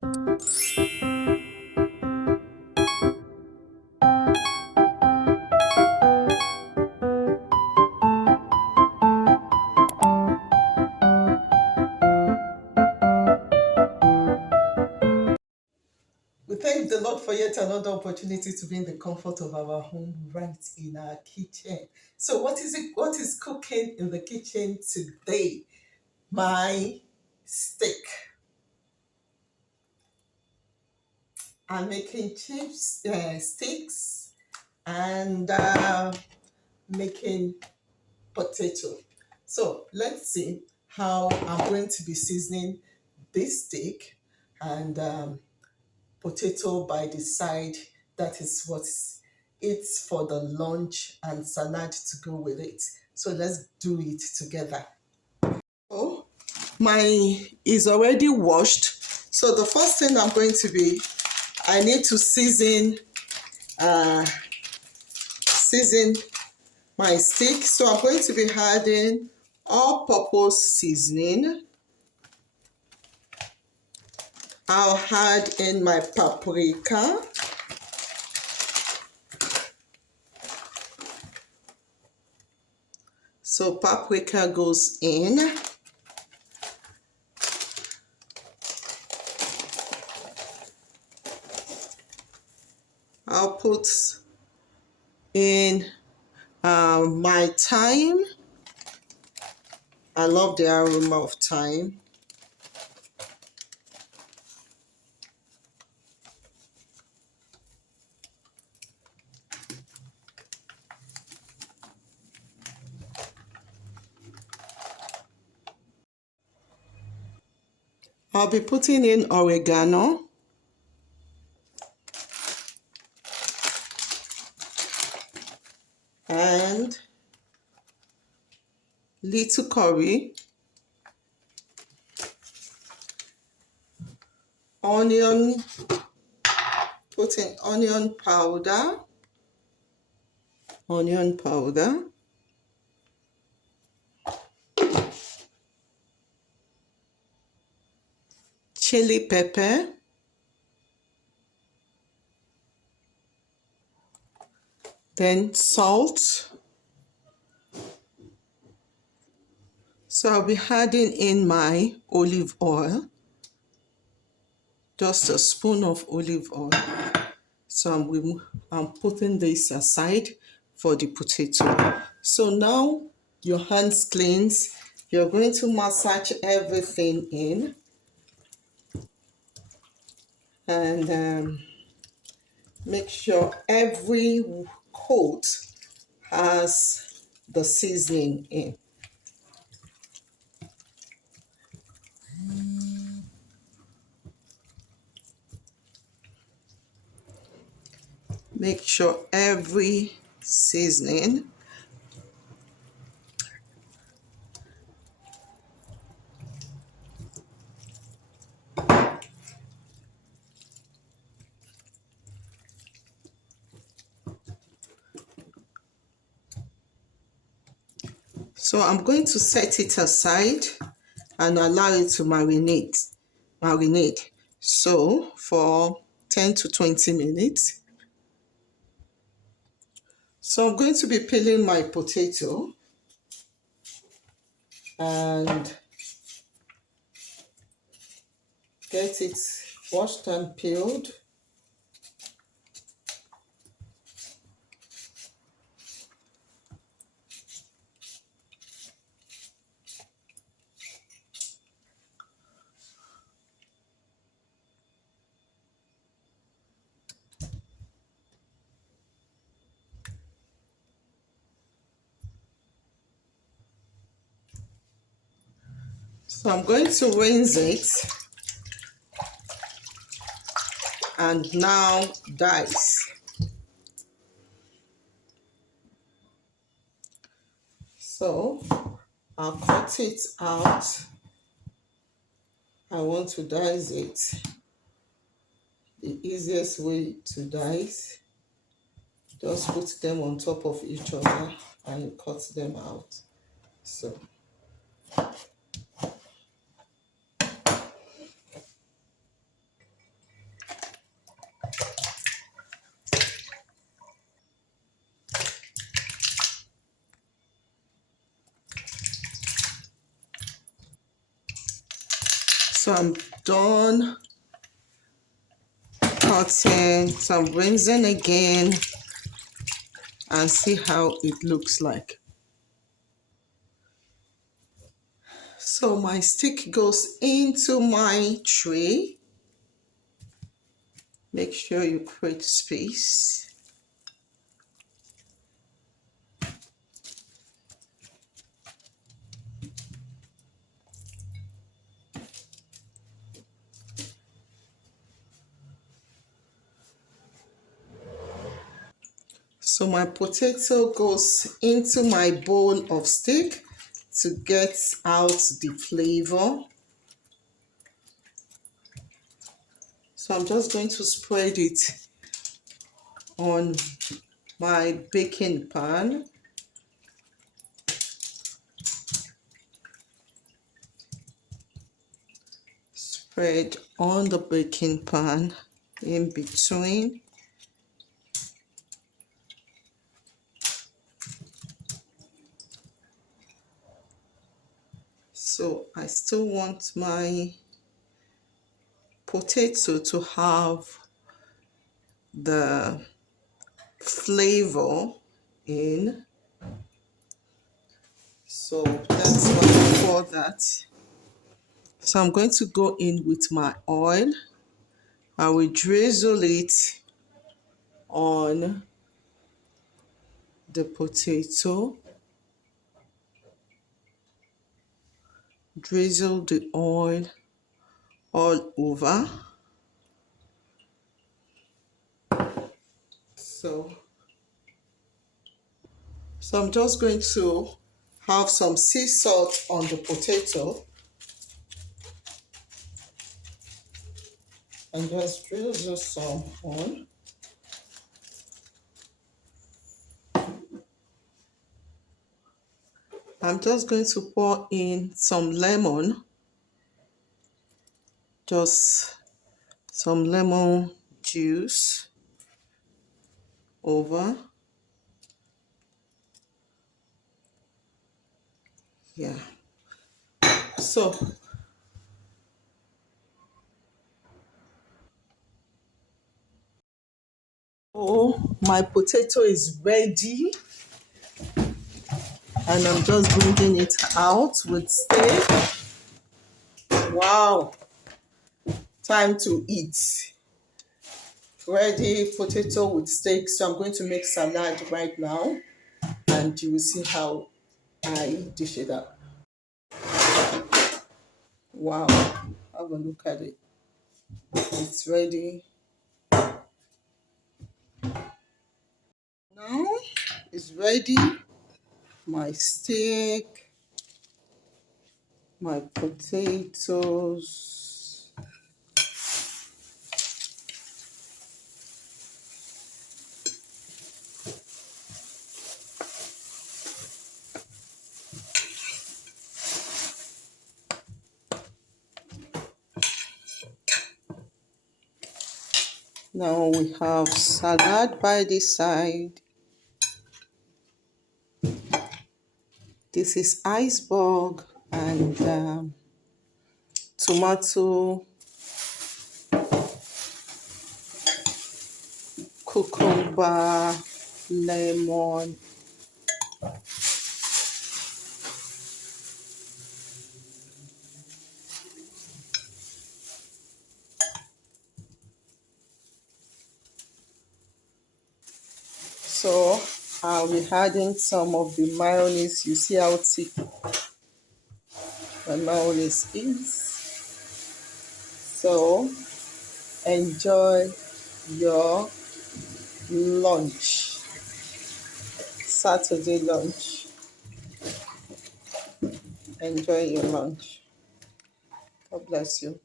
We thank the Lord for yet another opportunity to be in the comfort of our home, right in our kitchen. So, what is it? What is cooking in the kitchen today? My steak. I'm making chips, steaks, and making potato. So let's see how I'm going to be seasoning this steak and potato by the side. That is what it's for the lunch and salad to go with it. So let's do it together. Oh, my is already washed. So the first thing I'm going to be, I need to season my steak. So I'm going to be adding all-purpose seasoning. I'll add in my paprika. So paprika goes in. I'll put in my thyme. I love the aroma of thyme. I'll be putting in oregano. And little curry, onion, putting onion powder, chili pepper, then salt. So I'll be adding in my olive oil, just a spoon of olive oil. So I'm putting this aside for the potato. So now your hands cleansed, you're going to massage everything in and make sure every coat has the seasoning in. Make sure every seasoning So I'm going to set it aside and allow it to marinate. So for 10 to 20 minutes. So I'm going to be peeling my potato and get it washed and peeled. So I'm going to rinse it and now dice. So I'll cut it out. I want to dice it. The easiest way to dice, just put them on top of each other and cut them out. So So I'm done cutting. So I'm rinsing again and see how it looks like. So my stick goes into my tray. Make sure you create space. So my potato goes into my bowl of steak to get out the flavor. So I'm just going to spread it on my baking pan. Spread on the baking pan in between. So I still want my potato to have the flavor in. So that's why for that. So I'm going to go in with my oil. I will drizzle it on the potato. Drizzle the oil all over. So I'm just going to have some sea salt on the potato and just drizzle some on. I'm just going to pour in some lemon, just some lemon juice over. Yeah. So my potato is ready and I'm just bringing it out with steak. Wow, time to eat. Ready potato with steak. So I'm going to make salad right now and you will see how I dish it up. Wow, have a look at it. It's ready. Now it's ready. My steak, my potatoes. Now we have salad by the side. This is iceberg and tomato, cucumber, lemon. So I'll be adding some of the mayonnaise. You see how thick the mayonnaise is. So enjoy your lunch, Saturday lunch. Enjoy your lunch. God bless you.